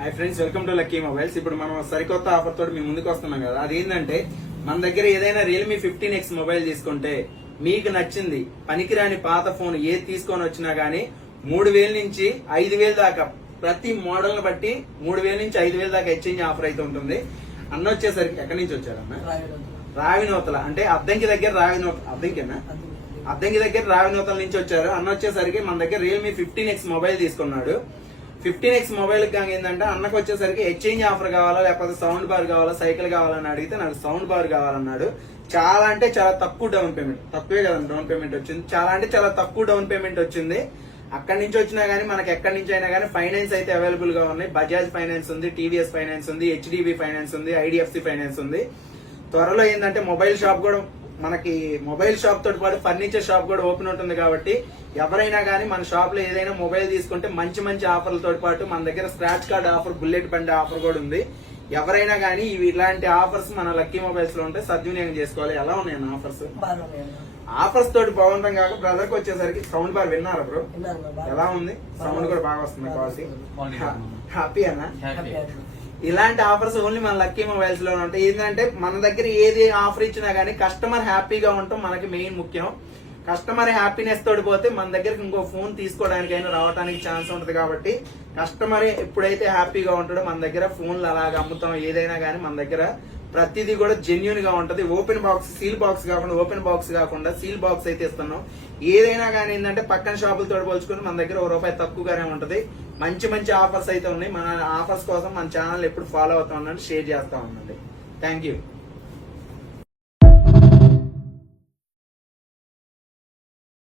Hi friends, welcome to lucky mobiles. ఇప్పుడు మనం సరికొత్త ఆఫర్ తోటి మీ ముందుకు వస్తున్నాం కదా. అది ఏంటంటే మన దగ్గర ఏదైనా రియల్మీ 15X మొబైల్ తీసుకుంటే మీకు నచ్చింది పనికిరాని పాత ఫోన్ ఏది తీసుకొని వచ్చినా గానీ 3000 నుంచి 5000 దాకా ప్రతి మోడల్ ని బట్టి 3000 నుంచి 5000 దాకా ఎక్స్చేంజ్ ఆఫర్ అయితే ఉంటుంది. అన్న వచ్చేసరికి ఎక్కడి నుంచి వచ్చారన్న? రావినూతల అంటే అద్దంకి దగ్గర రావినూతల. అద్దంకి దగ్గర రావినూతల నుంచి వచ్చారు. అన్న వచ్చేసరికి మన దగ్గర రియల్మీ 15X మొబైల్ తీసుకున్నాడు. 15X మొబైల్ కానీ ఏంటంటే అన్నకు వచ్చేసరికి ఎక్స్చేంజ్ ఆఫర్ కావాలా లేకపోతే సౌండ్ బార్ కావాలా సైకిల్ కావాలని అడిగితే నాకు సౌండ్ బార్ కావాలన్నాడు. చాలా అంటే చాలా తక్కువ డౌన్ పేమెంట్, తక్కువే కదా డౌన్ పేమెంట్ వచ్చింది. చాలా అంటే చాలా తక్కువ డౌన్ పేమెంట్ వచ్చింది. అక్కడి నుంచి వచ్చినా గానీ మనకి ఎక్కడి నుంచి అయినా కానీ ఫైనాన్స్ అయితే అవైలబుల్ గా ఉన్నాయి. బజాజ్ ఫైనాన్స్ ఉంది, టీవీఎస్ ఫైనాన్స్ ఉంది, హెచ్డిబి ఫైనాన్స్ ఉంది, ఐడిఎఫ్సి ఫైనాన్స్ ఉంది. త్వరలో ఏంటంటే మొబైల్ షాప్ కూడా మనకి మొబైల్ షాప్ తోటి పాటు ఫర్నిచర్ షాప్ కూడా ఓపెన్ ఉంటుంది. కాబట్టి ఎవరైనా కానీ మన షాప్ లో ఏదైనా మొబైల్ తీసుకుంటే మంచి మంచి ఆఫర్లతో పాటు మన దగ్గర స్క్రాచ్ కార్డ్ ఆఫర్, బుల్లెట్ బండి ఆఫర్ కూడా ఉంది. ఎవరైనా కానీ ఇలాంటి ఆఫర్స్ మన లక్కీ మొబైల్స్ లో ఉంటే సద్వినియోగం చేసుకోవాలి. ఎలా ఉన్నాయి ఆఫర్స్? ఆఫర్స్ తోటి బాగుంటాం కాక బ్రదర్ కి వచ్చేసరికి సౌండ్ బార్ విన్నారా బ్రో? ఎలా ఉంది? సౌండ్ కూడా బాగా వస్తుంది, క్వాలిటీ. హ్యాపీ అన్న? ఇలాంటి ఆఫర్స్ ఓన్లీ మన లక్కీ మొబైల్స్ లో ఉంటాయి. ఏంటంటే మన దగ్గర ఏది ఆఫర్ ఇచ్చినా గానీ కస్టమర్ హ్యాపీగా ఉండటం మనకి మెయిన్ ముఖ్యం. కస్టమర్ హ్యాపీనెస్ తోటి పోతే మన దగ్గరకు ఇంకో ఫోన్ తీసుకోవడానికైనా రావడానికి ఛాన్స్ ఉంటుంది. కాబట్టి కస్టమర్ ఎప్పుడైతే హ్యాపీగా ఉంటాడో మన దగ్గర ఫోన్లు అలాగ అమ్ముతాం. ఏదైనా గానీ మన దగ్గర ప్రతిదీ కూడా జెన్యూన్ గా ఉంటది. ఓపెన్ బాక్స్, సీల్ బాక్స్ కాకుండా ఓపెన్ బాక్స్ కాకుండా సీల్ బాక్స్ అయితే ఇస్తున్నాం. ఏదైనా కానీ ఏంటంటే పక్కన షాపులతో పోల్చుకుని మన దగ్గర ₹1 తక్కువగానే ఉంటది. మంచి మంచి ఆఫర్స్ అయితే ఉన్నాయి. మన ఆఫర్స్ కోసం మన ఛానల్ ఎప్పుడు ఫాలో అవుతా ఉండండి, షేర్ చేస్తా ఉండండి. Thank you.